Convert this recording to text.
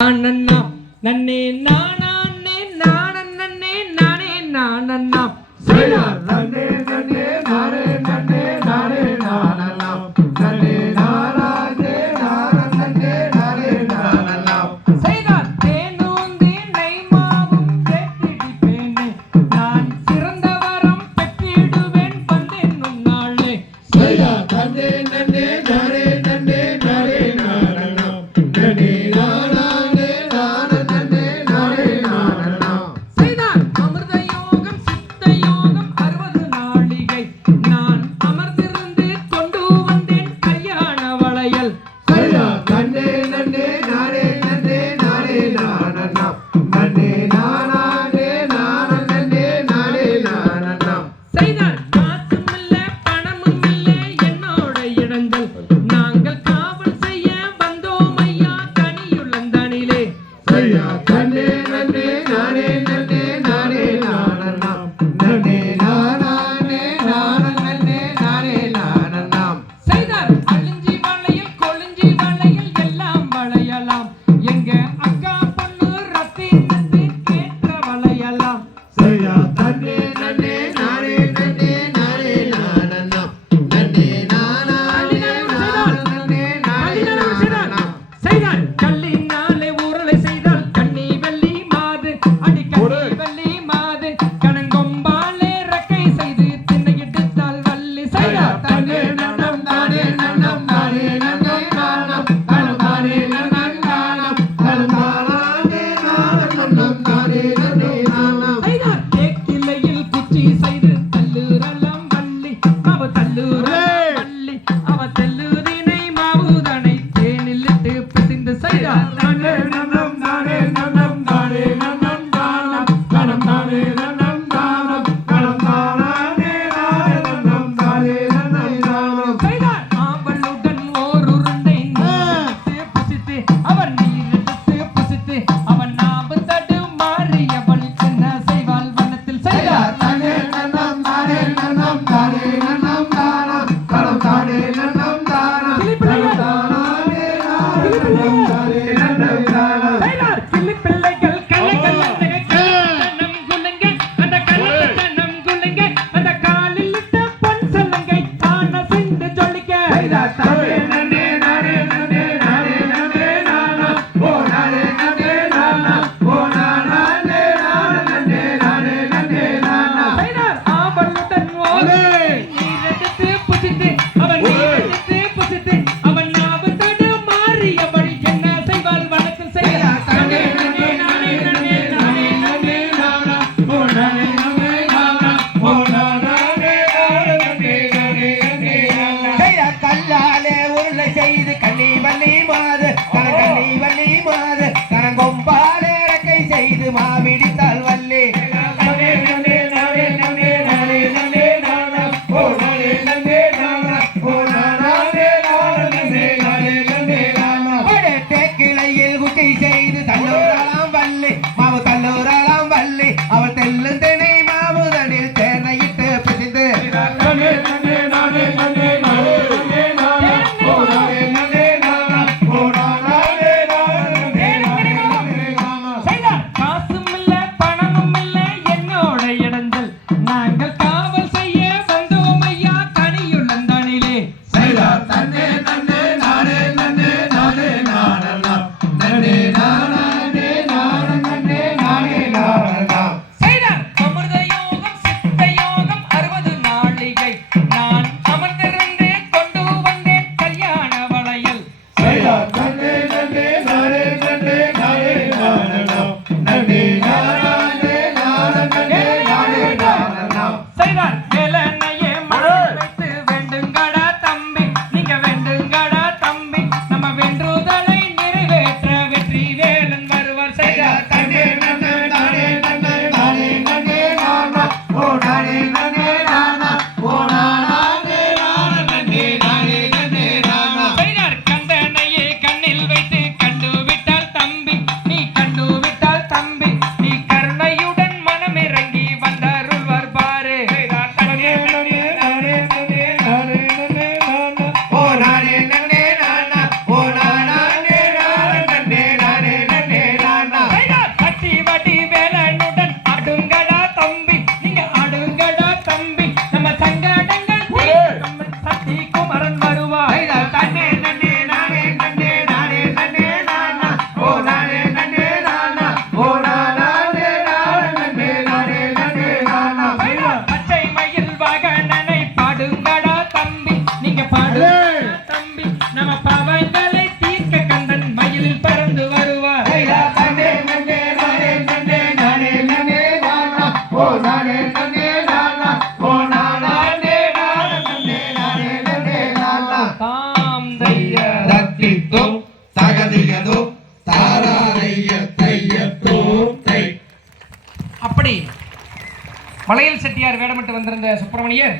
நானண்ணா. நன்னே நானே நானே நானே நானே செய்தார் நன்னே நானே Nana, குச்சை செய்து அப்படி மலையில் செட்டியார் வேடமிட்டு வந்திருந்த சுப்பிரமணியர்